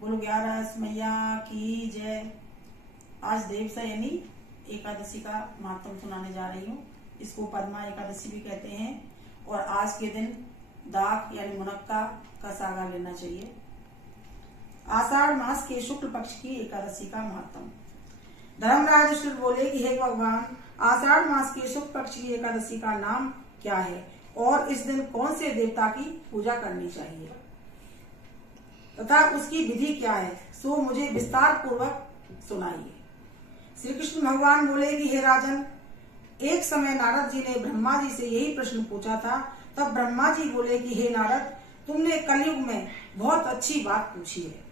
बोलो 11 मैया की जय। आज देवशयनी एकादशी का महात्म सुनाने जा रही हूँ। इसको पद्मा एकादशी भी कहते हैं। और आज के दिन दाख यानी मुनक्का का सागा लेना चाहिए। आषाढ़ मास के शुक्ल पक्ष की एकादशी का महात्म। धर्मराज युधिष्ठिर बोले कि हे भगवान, आषाढ़ मास के शुक्ल पक्ष की एकादशी का नाम क्या है और इस दिन कौन से देवता की पूजा करनी चाहिए तथा उसकी विधि क्या है, सो मुझे विस्तार पूर्वक सुनाइए। श्री कृष्ण भगवान बोले कि हे राजन, एक समय नारद जी ने ब्रह्मा जी से यही प्रश्न पूछा था। तब ब्रह्मा जी बोले कि हे नारद, तुमने कलयुग में बहुत अच्छी बात पूछी है।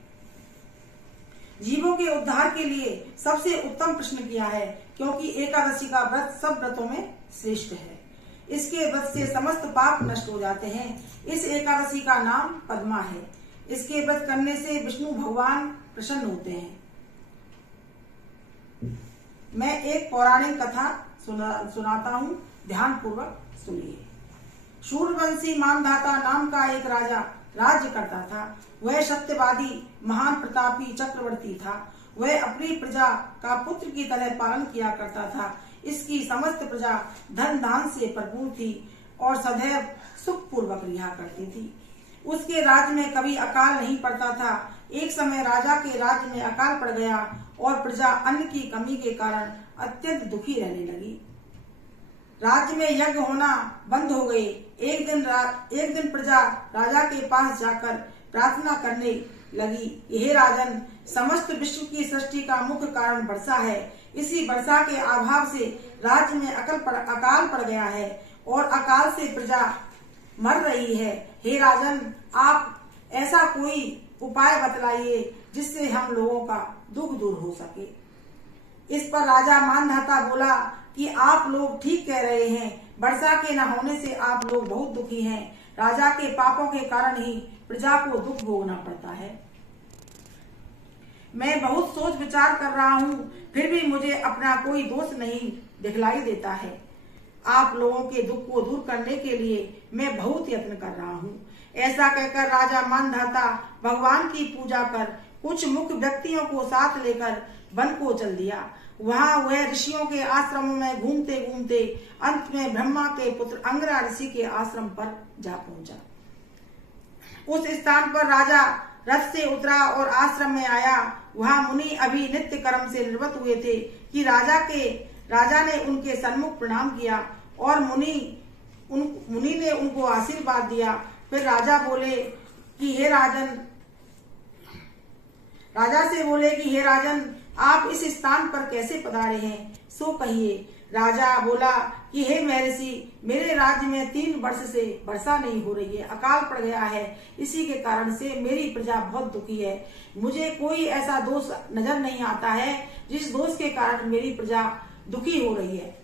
जीवों के उद्धार के लिए सबसे उत्तम प्रश्न किया है, क्योंकि एकादशी का व्रत सब व्रतों में श्रेष्ठ है। इसके व्रत से समस्त पाप नष्ट हो जाते हैं। इस एकादशी का नाम पद्मा है। इसके व्रत करने से विष्णु भगवान प्रसन्न होते हैं। मैं एक पौराणिक कथा सुनाता हूँ, ध्यान पूर्वक सुनिए। सूर्यवंशी मानधाता नाम का एक राजा राज्य करता था। वह सत्यवादी महान प्रतापी चक्रवर्ती था। वह अपनी प्रजा का पुत्र की तरह पालन किया करता था। इसकी समस्त प्रजा धन दान से भरपूर थी और सदैव सुख पूर्वक रहा करती थी। उसके राज्य में कभी अकाल नहीं पड़ता था। एक समय राजा के राज्य में अकाल पड़ गया और प्रजा अन्न की कमी के कारण अत्यंत दुखी रहने लगी। राज्य में यज्ञ होना बंद हो गए। एक दिन प्रजा राजा के पास जाकर प्रार्थना करने लगी, हे राजन, समस्त विश्व की सृष्टि का मुख्य कारण वर्षा है। इसी वर्षा के अभाव से राज्य में अकाल पड़ गया है और अकाल से प्रजा मर रही है। हे राजन, आप ऐसा कोई उपाय बतलाइए जिससे हम लोगों का दुख दूर हो सके। इस पर राजा मानधाता बोला कि आप लोग ठीक कह रहे हैं। वर्षा के न होने से आप लोग बहुत दुखी हैं। राजा के पापों के कारण ही प्रजा को दुख भोगना पड़ता है। मैं बहुत सोच विचार कर रहा हूँ, फिर भी मुझे अपना कोई दोष नहीं दिखलाई देता है। आप लोगों के दुख को दूर करने के लिए मैं बहुत यत्न कर रहा हूँ। ऐसा कहकर राजा मानधाता भगवान की पूजा कर कुछ मुख्य व्यक्तियों को साथ लेकर वन को चल दिया। वहाँ वह ऋषियों के आश्रमों में घूमते घूमते अंत में ब्रह्मा के पुत्र अंगिरा ऋषि के आश्रम पर जा पहुंचा। उस स्थान पर राजा रथ से उतरा और आश्रम में आया। वहाँ मुनि अभी नित्य कर्म से निवृत्त हुए थे कि राजा ने उनके सन्मुख प्रणाम किया और मुनि ने उनको आशीर्वाद दिया। फिर राजा से बोले कि हे राजन, आप इस स्थान पर कैसे पधारे हैं, सो कहिए। राजा बोला कि हे महर्षि, मेरे राज्य में 3 वर्ष से वर्षा नहीं हो रही है, अकाल पड़ गया है। इसी के कारण से मेरी प्रजा बहुत दुखी है। मुझे कोई ऐसा दोष नजर नहीं आता है जिस दोष के कारण मेरी प्रजा दुखी हो रही है।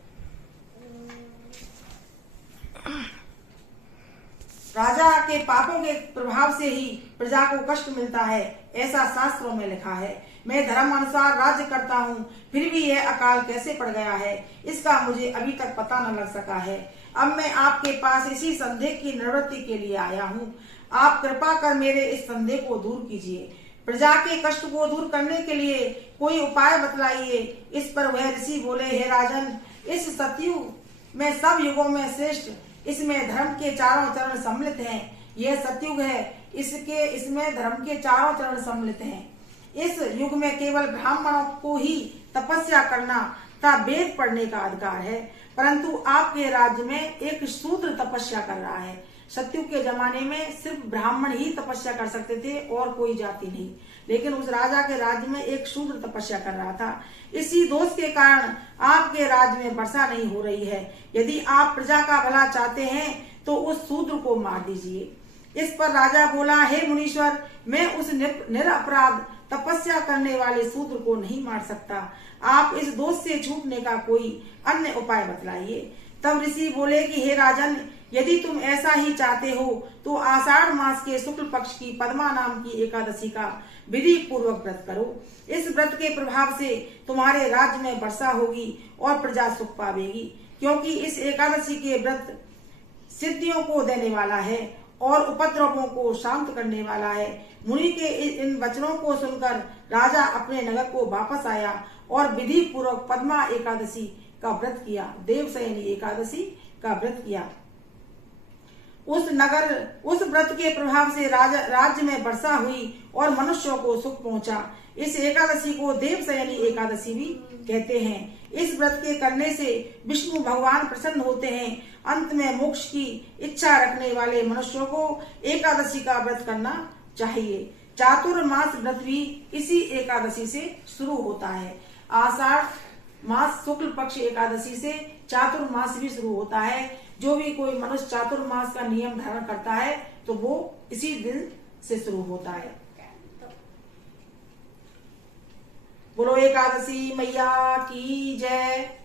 राजा के पापों के प्रभाव से ही प्रजा को कष्ट मिलता है, ऐसा शास्त्रों में लिखा है। मैं धर्म अनुसार राज्य करता हूँ, फिर भी यह अकाल कैसे पड़ गया है, इसका मुझे अभी तक पता न लग सका है। अब मैं आपके पास इसी संदेह की निवृत्ति के लिए आया हूँ। आप कृपा कर मेरे इस संदेह को दूर कीजिए। प्रजा के कष्ट को दूर करने के लिए कोई उपाय बतलाइए। इस पर वह ऋषि बोले, हे राजन, इस सतयुग में सब युगों में श्रेष्ठ, इसमें धर्म के चारों चरण सम्मिलित हैं। यह सतयुग है, इसमें धर्म के चारों चरण सम्मिलित हैं। इस युग में केवल ब्राह्मणों को ही तपस्या करना तथा वेद पढ़ने का अधिकार है, परंतु आपके राज्य में एक शूद्र तपस्या कर रहा है। सतयुग के जमाने में सिर्फ ब्राह्मण ही तपस्या कर सकते थे और कोई जाति नहीं, लेकिन उस राजा के राज्य में एक शूद्र तपस्या कर रहा था। इसी दोष के कारण आपके राज्य में वर्षा नहीं हो रही है। यदि आप प्रजा का भला चाहते हैं तो उस शूद्र को मार दीजिए। इस पर राजा बोला, हे मुनीश्वर, मैं उस निरपराध तपस्या करने वाले शूद्र को नहीं मार सकता। आप इस दोष से छूटने का कोई अन्य उपाय बतलाइए। तब ऋषि बोले कि हे राजन, यदि तुम ऐसा ही चाहते हो तो आषाढ़ मास के शुक्ल पक्ष की पद्मा नाम की एकादशी का विधि पूर्वक व्रत करो। इस व्रत के प्रभाव से तुम्हारे राज्य में वर्षा होगी और प्रजा सुख पावेगी, क्योंकि इस एकादशी के व्रत सिद्धियों को देने वाला है और उपद्रवों को शांत करने वाला है। मुनि के इन वचनों को सुनकर राजा अपने नगर को वापस आया और विधि पूर्वक पद्मा एकादशी का व्रत किया, देवशयनी एकादशी का व्रत किया। उस व्रत के प्रभाव से राज्य में वर्षा हुई और मनुष्यों को सुख पहुंचा। इस एकादशी को देवशयनी एकादशी भी कहते हैं। इस व्रत के करने से विष्णु भगवान प्रसन्न होते हैं। अंत में मोक्ष की इच्छा रखने वाले मनुष्यों को एकादशी का व्रत करना चाहिए। चातुर्मास व्रत भी इसी एकादशी से शुरू होता है। आषाढ़ मास शुक्ल पक्ष एकादशी से चातुर्मास भी शुरू होता है। जो भी कोई मनुष्य चातुर्मास का नियम धारण करता है तो वो इसी दिन से शुरू होता है। बोलो एकादशी मैया की जय।